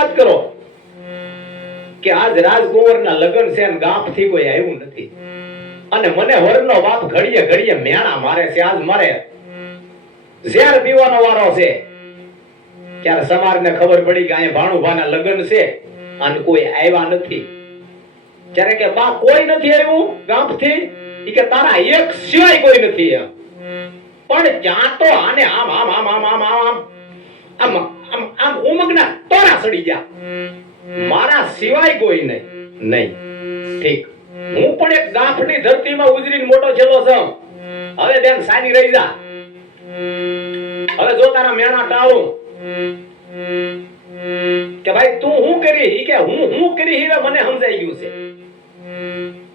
વાત કરો. કે આજ રાજકુંવરના લગ્ન છે ને ગામથી કોઈ આવ્યું નથી. અને મને વરનો બાપ ઘડીએ ઘડીએ મેણા મારે છે. આજ મારે ઝેર પીવાનો વારો છે. ત્યારે સમારને ખબર પડી કે અહીંયા ભાણુભાના લગ્ન છે અને કોઈ આવ્યા નથી. ત્યારે કે, બા, કોઈ નથી આવ્યું ગામથી? ઈ કે, તારા એક સિવાય કોઈ નથી પણ ક્યાં તો આને આમ આમ આમ આમ આમ આમ સડી જા મારા સિવાય કોઈ નહીં. નહીં. ઠીક. હું પણ એક ગાંઠની ધરતીમાં ઉજરીને મોટો છેલો છું. હવે બેન સાની રહી જા. હવે જો તારા મેણા ટાળું. કે ભાઈ તું હું કરી? હી કે હું હું કરી? હી મને સમજાઈ ગયું છે.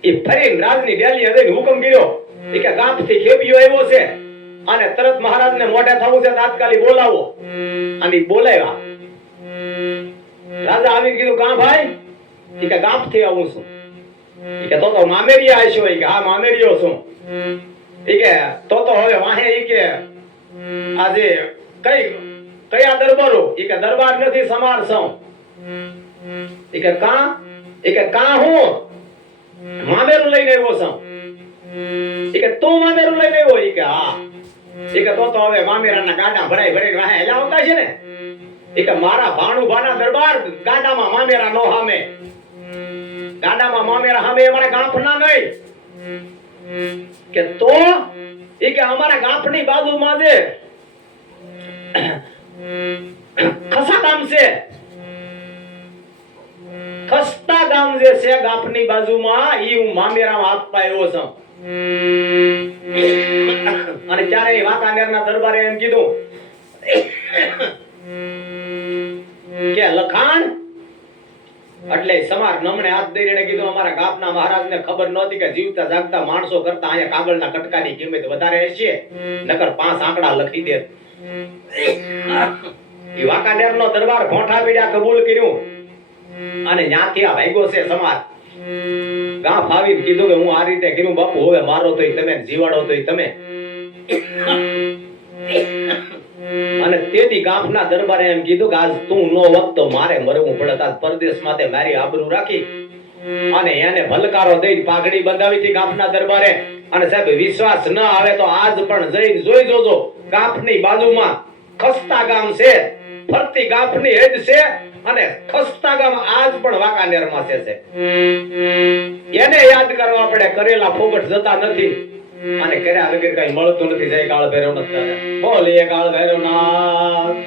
એ ફરી રાજની ડેલી હવે હુકમ કર્યો. એ કે ગાંઠથી ખેપિયો આવ્યો છે. અને તરત મહારાજને મોઢે થવું છે, તાત્કાલિક બોલાવો. અને બોલાવ્યા. રાજા આવી કીધું કા ભાઈ કે ગાંઠથી આવું છું કે તો તો મામેરિયા ઈ કે આ મામેરિયો છું કે તો તો હવે વાહે કે આજે કઈ કયા દરબારો કે દરબાર નથી સમાર છું કે કા કે કા હું મામેરું લઈને આવ્યો છું કે તું મામેરું લઈને આવ્યો કે હા કે તો તો હવે મામેરાના ગાડા ભરાઈ ભરાઈ વાહે હેલા આવતા છે ને ઈ કે મારા ભાણુભાના દરબાર ગાડામાં મામેરા નો હામે. ગાડામાં મામેરા હામે અમારે ગાંઠના નહીં કે તો? એ કે અમારા ગાંઠની બાજુમાં દે ખસા ગામ છે. ખસ્તા ગામ જે છે ગાંઠની બાજુમાં, ઈ હું મામેરામાં હાથ પાયો છું. અને ત્યારે એ વાંકાનેરના દરબારે એમ કીધું એટલે સમાજ નમણે હાથ દઈ એને કીધું અમારા ગામના મહારાજને ખબર નહોતી કે જીવતા જાગતા માણસો કરતા અહીંયા કાગળના કટકાની કિંમત વધારે હશે. નકર પાંચ આંકડા લખી દે. ઈ વાંકાનેરનો દરબાર ભોંઠા પીડ્યા કબૂલ કર્યું. અને ન્યાથી આ ભાગ્યો છે સમાજ. ગામ ફાવીને કીધું કે હું આ રીતે કર્યું બાપુ હવે મારો તોય તમે જીવાડો તોય તમે. અને તેથી ગામના દરબારે એમ કીધું કે આજ તું નો વખત મારે મરવું પડે આજ પરદેશ માટે મારી આબરૂ રાખી. અને એને ભલકારો દઈ પાઘડી બંધાવી હતી ગામના દરબારે. અને સાહેબ વિશ્વાસ ન આવે તો આજ પણ જઈને જોઈ જોજો ગામની બાજુમાં ખસ્તા ગામ છે ફરતી ગામની હેડ છે અને ખસ્તા ગામ આજ પણ વાંકાનેરમાં છે એને યાદ કરવા પડે કરેલા ફોગટ જતા નથી. અને કર્યા વગર કઈ મળતું નથી જય કાળ ભૈરવ બોલીએ કાળ ભૈરવ નાથ